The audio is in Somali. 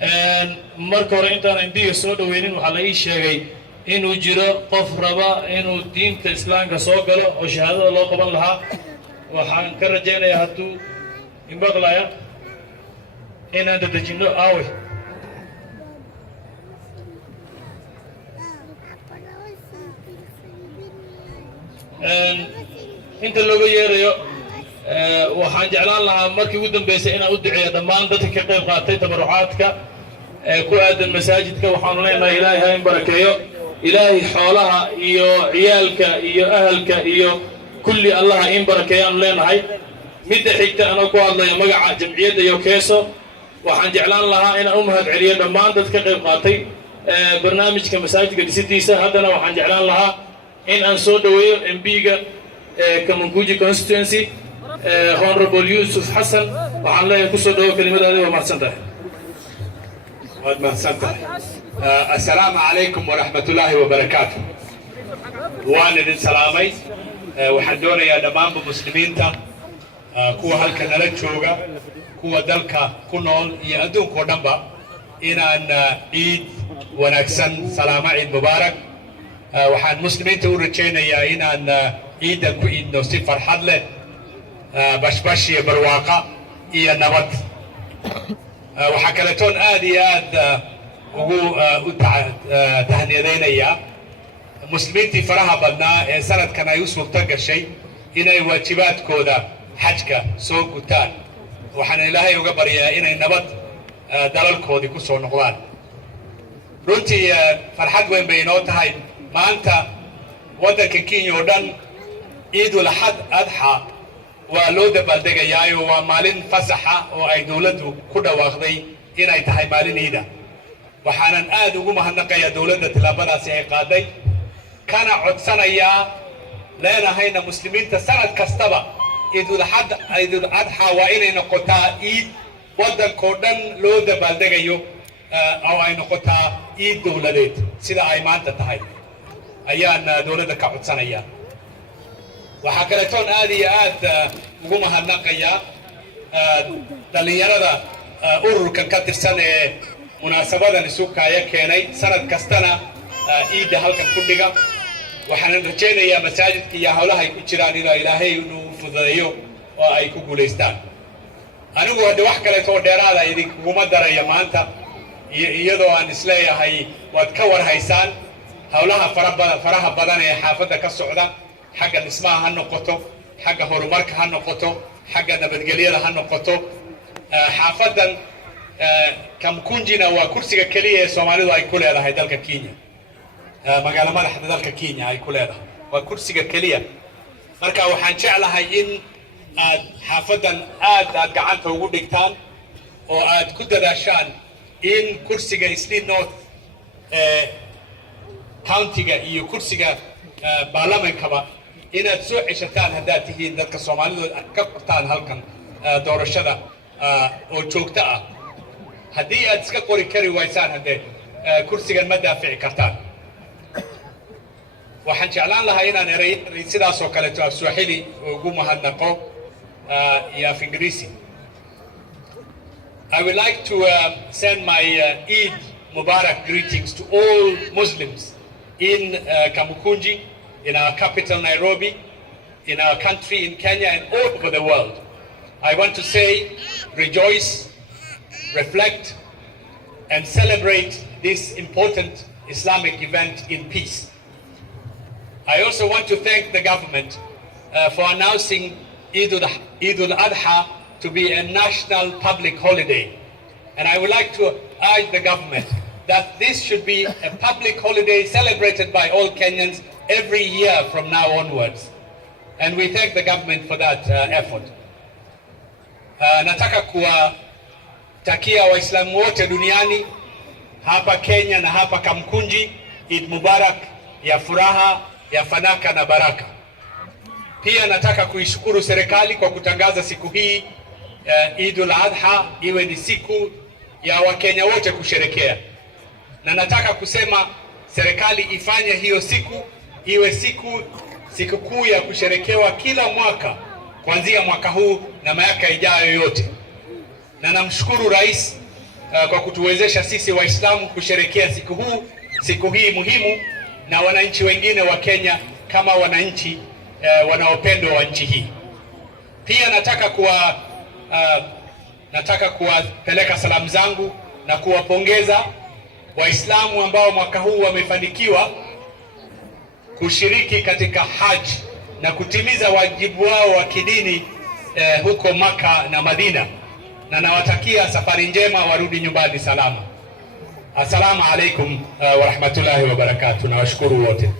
marka hore intaan MB-ga soo dhaweynin waxaa la ii sheegay inuu jiro qof raba inuu diinta islaamka soo galo oo shahaadada loo qaban lahaa. waxaan ka rajaynayaa hadduu imaqlaya inaan dadejino aawe inta looga yeerayo. waxaan jeclaan lahaa markii ugu dambeysay inaan u duceeyo dhammaan dadka ka qayb qaatay tabarucaadka ku aadan masaajidka. waxaanu leenahay ilaahay ha in barakeeyo, ilaahay xoolaha iyo ciyaalka iyo ahalka iyo kulli allah ha in barakeeyo aanu leenahay. midda xigta anoo ku hadlaya magaca jamciyadda iyo keeso, waxaan jeclaan lahaa inaan u mahad celiyo dhammaan dad ka qayb qaatay barnaamijka masaajidka dhisidiisa. haddana waxaan jeclaan lahaa in aan soo dhaweeyo MB-ga Kamukunji constituency Honorable Yusuf Hassan. waxaan leeyahay ku soo dhawo kelimadaada. waa mahadsantahay. waad mahadsantahay. assalaamu calaykum waraxmatullaahi wabarakaatu. waan idin salaamay. waxaan doonayaa dhammaanba muslimiinta kuwa halka nala jooga, kuwa dalka ku nool iyo adduunka oo dhanba inaan ciid wanaagsan salaamo, ciid mubaarak. waxaan muslimiinta u rajaynayaa inaan ciidan ku iidno si farxad leh, bashbash iyo barwaaqa iyo nabad. waxaa kaletoon aad iyo aad ugu tahniyadaynayaa muslimiintii faraha badnaa ee sanadkan ay u suurto gashay inay waajibaadkooda xajka soo gutaan. waxaan ilaahay uga baryaa inay nabad dalalkoodii ku soo noqdaan. runtii farxad weyn bay inoo tahay maanta waddanka Kenya oo dhan ciidul adxa waa loo dabaaldegayaa. waa maalin fasaxa oo ay dawladdu ku dhawaaqday inay tahay maalin ciida. waxaanan aad ugu mahadnaqayaa dawladda tilaabadaasi ay qaaday, kana codsanayaa leenahayna muslimiinta sanad kastaba ciidul adxa waa inay noqotaa ciid waddankoo dhan loo dabaaldegayo, oo ay noqotaa ciid dawladeed sida ay maanta tahay ayaan dawladda ka codsanayaa. waxaa kaletoon aad iyo aad ugu mahadnaqayaa dhallinyarada ururkan ka tirsan ee munaasabadan isu kaaya keenay sanad kastana ciidda halkan ku dhiga. waxaan rajaynayaa masaajidka iyo hawlahay ku jiraan inuu ilaahay inuu fududeeyo oo ay ku guulaystaan. anigu hadda wax kaleeto oo dheeraada idinkuguma daraya maanta, iyadoo aan isleeyahay waad ka warhaysaan hawlaha faraha badan ee xaafadda ka socda. xagga dhismaha ha noqoto, xagga horumarka ha noqoto, xagga nabadgelyada ha noqoto. xaafaddan Kamukunjina waa kursiga keliya ee Soomaalidu ay ku leedahay dalka Kenya. magaalo madaxda dalka Kenya ay ku leedahay waa kursiga keliya. marka waxaan jeclahay in aad xaafaddan aad gacanta ugu dhigtaan oo aad ku dadaashaan in kursiga Eastleigh North county-ga iyo kursiga baarlamaankaba inaad soo ceshataan haddaad tihiin dadka Soomaalidu ka qortaan halkan doorashada oo joogto ah. haddii aad iska qori kari waysaan haddee kursigan ma daafici kartaan. waxaan jeclaan lahaa inaan eray sidaas oo kaleeto af Swahili ugu mahadnaqo iyo af Ingiriisi. I would like to send my Eid Mubarak greetings to all Muslims in Kamukunji, in our capital Nairobi, in our country in Kenya and all over the world. I want to say rejoice, reflect and celebrate this important Islamic event in peace. I also want to thank the government for announcing Eid al-Adha to be a national public holiday. And I would like to urge the government that this should be a public holiday celebrated by all Kenyans every year from now onwards. And we thank the government for that effort. Nataka kuwatakia Waislamu wote duniani hapa Kenya na hapa Kamukunji Eid Mubarak ya furaha, ya fanaka na baraka. Pia nataka kuishukuru serikali kwa kutangaza siku hii Eid al-Adha iwe ni siku ya Wakenya wote kusherekea. Na nataka kusema serikali ifanye hiyo siku iwe sikukuu ya kusherekewa kila mwaka kuanzia mwaka huu na miaka ijayo yote. Na namshukuru Rais kwa kutuwezesha sisi Waislamu kusherekea siku hii muhimu na wananchi wengine wa Kenya kama wananchi wanaopendwa wa nchi hii. Pia nataka kuwapeleka salamu zangu na kuwapongeza Waislamu ambao mwaka huu wamefanikiwa kushiriki katika haji na kutimiza wajibu wao wa kidini huko Maka na Madina, na nawatakia safari njema, warudi nyumbani salama. Assalamu alaikum wa rahmatullahi wa barakatuh. Nawashukuru wote.